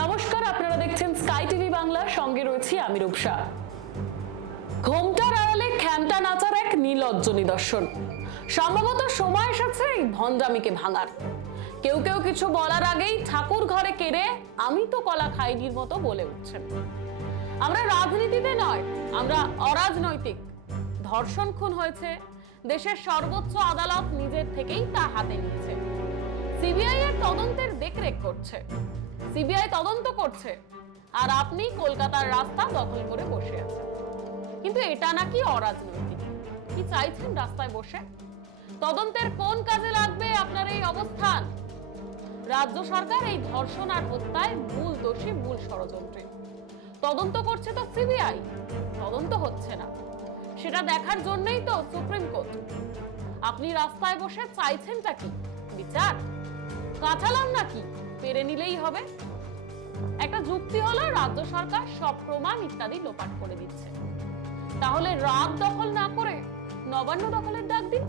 নমস্কার, আপনারা দেখছেন স্কাই টিভি বাংলা, সঙ্গে রয়েছি আমি রূপসা। ঘোমটার আড়ালে খ্যামটা নাচার এক নীলজ্জ নিদর্শন। সম্ভবত সময় এসেছে এই ভণ্ডামিকে ভাঙার। কেউ কেউ কিছু বলার আগেই ঠাকুর ঘরে কেড়ে, আমি তো কলা খাইনির মতো বলে উঠছেন। আমরা রাজনীতিতে নয়, আমরা অরাজনৈতিক। ধর্ষণ খুন হয়েছে, দেশের সর্বোচ্চ আদালত নিজের থেকেই তা হাতে নিয়েছে। সিবিআই এর তদন্তের দেখরেখ করছে। সিবিআই তদন্ত করছে। আর আপনি কলকাতার রাস্তা দখল করে বসে আছেন। কিন্তু এটা নাকি অরাজনৈতিক? কি চাইছেন রাস্তায় বসে? তদন্তের কোন কাজে লাগবে আপনার এই অবস্থান? রাজ্য সরকার এই ধর্ষণ আর হত্যায় মূল দোষী, মূল ষড়যন্ত্রে। তদন্ত করছে তো সিবিআই। তদন্ত হচ্ছে না। সেটা দেখার জন্যই তো সুপ্রিম কোর্ট। আপনি রাস্তায় বসে চাইছেনটা কি? বিচার? কাঁচালাম নাকি? পেরে নিলেই হবে। একটা যুক্তি হলো, রাজ্য সরকার সব প্রমাণ ইত্যাদি লোপাট করে দিচ্ছে। তাহলে রাত দখল না করে নবান্ন দখলের ডাক দিন।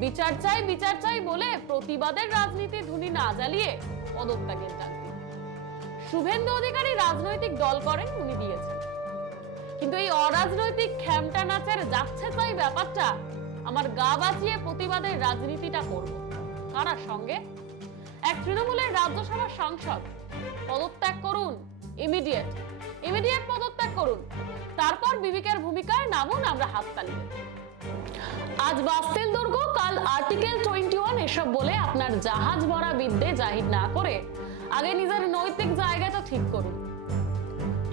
বিচার চাই বিচার চাই বলে প্রতিবাদের রাজনীতি ধুনি না জ্বালিয়ে পদত্যাগের ডাক দিন। শুভেন্দু অধিকারী রাজনৈতিক দল করেন, উনি দিয়েছেন। কিন্তু এই অরাজনৈতিক খ্যামটা নাচের যাচ্ছে তাই ব্যাপারটা, আমার গা বাঁচিয়ে প্রতিবাদের রাজনীতিটা করব। কারা সঙ্গে? এক তৃণমূলের রাজ্যসভার সাংসদ। পদত্যাগ করুন ইমিডিয়েট ইমিডিয়েট পদত্যাগ করুন। তারপর বিবেকের ভূমিকায় নামুন, আমরা হাততালি দেব। আজ বাস্তিল দুর্গ, কাল আর্টিকেল টোয়েন্টি ওয়ান এসব বলে আপনার জাহাজ ভরা বিদ্যে জাহির না করে আগে নিজের নৈতিক জায়গাটা ঠিক করুন।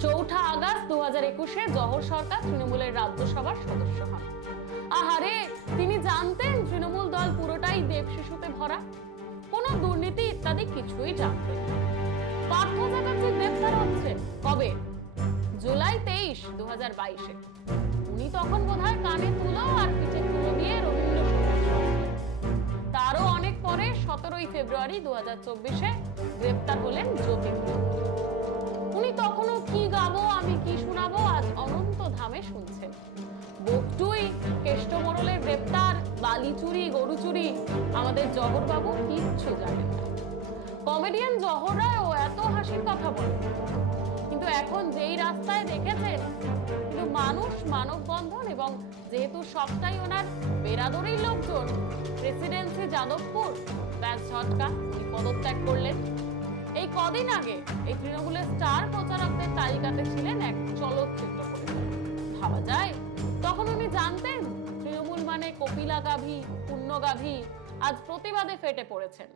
চৌঠা আগস্ট দু হাজার একুশে জহর সরকার তৃণমূলের রাজ্যসভার সদস্য হন। আহারে, তিনি জানতেন তৃণমূল দল পুরোটাই দেব শিশুতে ভরা। দুর্নীতি কিছুই জানতেন না। পার্থ চ্যাটার্জি গ্রেপ্তার হচ্ছে কবে? জুলাই তেইশ দু হাজার বাইশে। উনি তখন বোধহয় কানে তুলো আর পিঠে তুলো দিয়ে রবীন্দ্র তারও অনেক পরে সতেরোই ফেব্রুয়ারি দু হাজার চব্বিশে গ্রেপ্তার হলেন জ্যোতিপ্রিয় উনি তখনও কি গাবো, আমি কি শোনাবো, আজ অনন্ত ধামে শুনছেন। বকটুই কেষ্ট মোড়লের গ্রেপ্তার বালি চুরি গরু চুরি আমাদের জহর বাবু কিচ্ছু জানেন না। কমেডিয়ান জহর রায় ও এত হাসির কথা বলে। কিন্তু এখন যেই রাস্তায় দেখেছেন, কিন্তু মানুষ মানববন্ধন এবং যেহেতু সবটাই ওনার বেরাদরেই লোকজন, প্রেসিডেন্সি যাদবপুর ব্যাস ঝটকা পদত্যাগ করলেন। এই কদিন আগে এই তৃণমূলের স্টার প্রচারকদের তালিকাতে ছিলেন এক চলচ্চিত্র ভাবা যায়, তখন উনি জানতেন তৃণমূল মানে কপিলা গাভী পুণ্য গাভী আজ প্রতিবাদে ফেটে পড়েছেন।